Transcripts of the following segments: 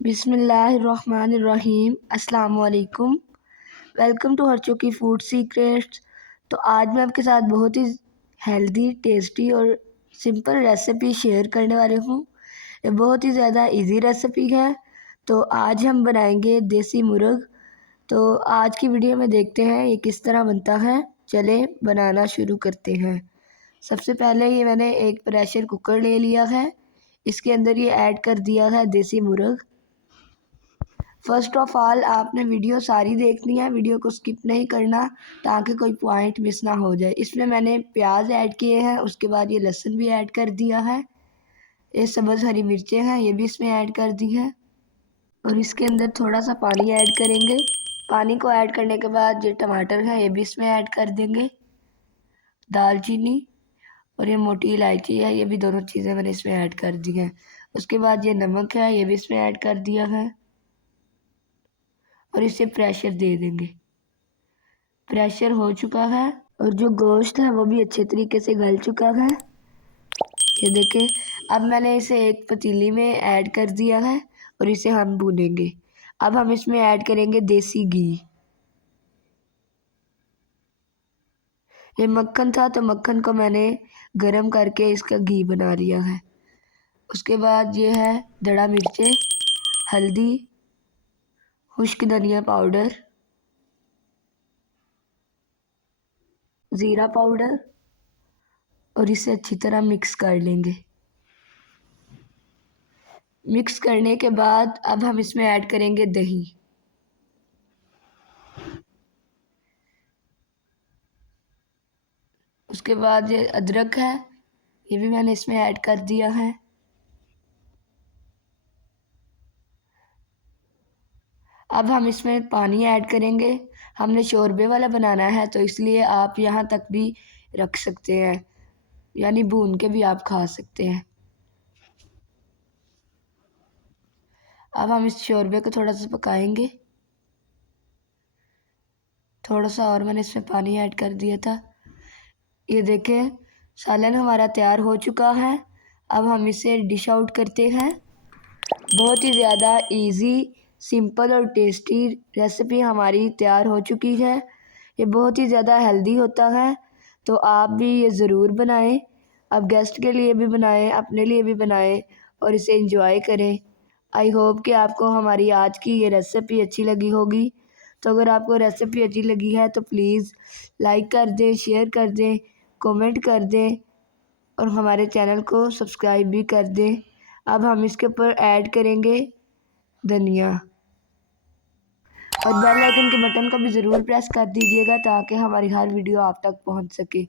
बिस्मिल्लाहिर्रहमानिर्रहीम। अस्सलाम वालेकुम। वेलकम टू हर्षो की फूड सीक्रेट्स। तो आज मैं आपके साथ बहुत ही हेल्दी, टेस्टी और सिंपल रेसिपी शेयर करने वाले हूँ। ये बहुत ही ज़्यादा इजी रेसिपी है। तो आज हम बनाएंगे देसी मुर्ग। तो आज की वीडियो में देखते हैं ये किस तरह बनता है। चले बनाना शुरू करते हैं। सबसे पहले ये मैंने एक प्रेशर कुकर ले लिया है। इसके अंदर ये ऐड कर दिया है देसी मुर्ग। फ़र्स्ट ऑफ़ ऑल आपने वीडियो सारी देखनी है, वीडियो को स्किप नहीं करना ताकि कोई पॉइंट मिस ना हो जाए। इसमें मैंने प्याज ऐड किए हैं, उसके बाद ये लहसुन भी ऐड कर दिया है। ये सब्ज़ हरी मिर्चें हैं, ये भी इसमें ऐड कर दी हैं और इसके अंदर थोड़ा सा पानी ऐड करेंगे। पानी को ऐड करने के बाद ये टमाटर है, ये भी इसमें ऐड कर देंगे। दालचीनी और ये मोटी इलायची है, ये भी दोनों चीज़ें मैंने इसमें ऐड कर दी हैं। उसके बाद ये नमक है, ये भी इसमें ऐड कर दिया है और इसे प्रेशर दे देंगे। प्रेशर हो चुका है और जो गोश्त है वो भी अच्छे तरीके से गल चुका है। ये देखें, अब मैंने इसे एक पतीली में ऐड कर दिया है और इसे हम भूनेंगे। अब हम इसमें ऐड करेंगे देसी घी। ये मक्खन था तो मक्खन को मैंने गरम करके इसका घी बना लिया है। उसके बाद ये है दड़ा मिर्चें, हल्दी, खुश्क धनिया पाउडर, ज़ीरा पाउडर और इसे अच्छी तरह मिक्स कर लेंगे। मिक्स करने के बाद अब हम इसमें ऐड करेंगे दही। उसके बाद ये अदरक है, ये भी मैंने इसमें ऐड कर दिया है। अब हम इसमें पानी ऐड करेंगे। हमने शोरबे वाला बनाना है तो इसलिए आप यहाँ तक भी रख सकते हैं, यानी भून के भी आप खा सकते हैं। अब हम इस शोरबे को थोड़ा सा पकाएंगे। थोड़ा सा और मैंने इसमें पानी ऐड कर दिया था। ये देखें, सालन हमारा तैयार हो चुका है। अब हम इसे डिश आउट करते हैं। बहुत ही ज़्यादा इजी, सिंपल और टेस्टी रेसिपी हमारी तैयार हो चुकी है। ये बहुत ही ज़्यादा हेल्दी होता है, तो आप भी ये ज़रूर बनाएं। आप गेस्ट के लिए भी बनाएं, अपने लिए भी बनाएं और इसे एंजॉय करें। आई होप कि आपको हमारी आज की ये रेसिपी अच्छी लगी होगी। तो अगर आपको रेसिपी अच्छी लगी है तो प्लीज़ लाइक कर दें, शेयर कर दें, कमेंट कर दें और हमारे चैनल को सब्सक्राइब भी कर दें। अब हम इसके ऊपर ऐड करेंगे धनिया और बेल आइकन के बटन को भी ज़रूर प्रेस कर दीजिएगा ताकि हमारी हर वीडियो आप तक पहुंच सके।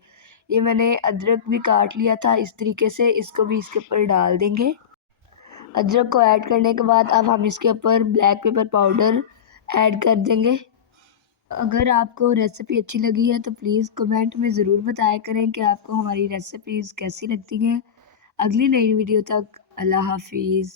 ये मैंने अदरक भी काट लिया था इस तरीके से, इसको भी इसके ऊपर डाल देंगे। अदरक को ऐड करने के बाद अब हम इसके ऊपर ब्लैक पेपर पाउडर ऐड कर देंगे। अगर आपको रेसिपी अच्छी लगी है तो प्लीज़ कमेंट में ज़रूर बताया करें कि आपको हमारी रेसिपीज़ कैसी लगती हैं। अगली नई वीडियो तक अल्लाह हाफिज़।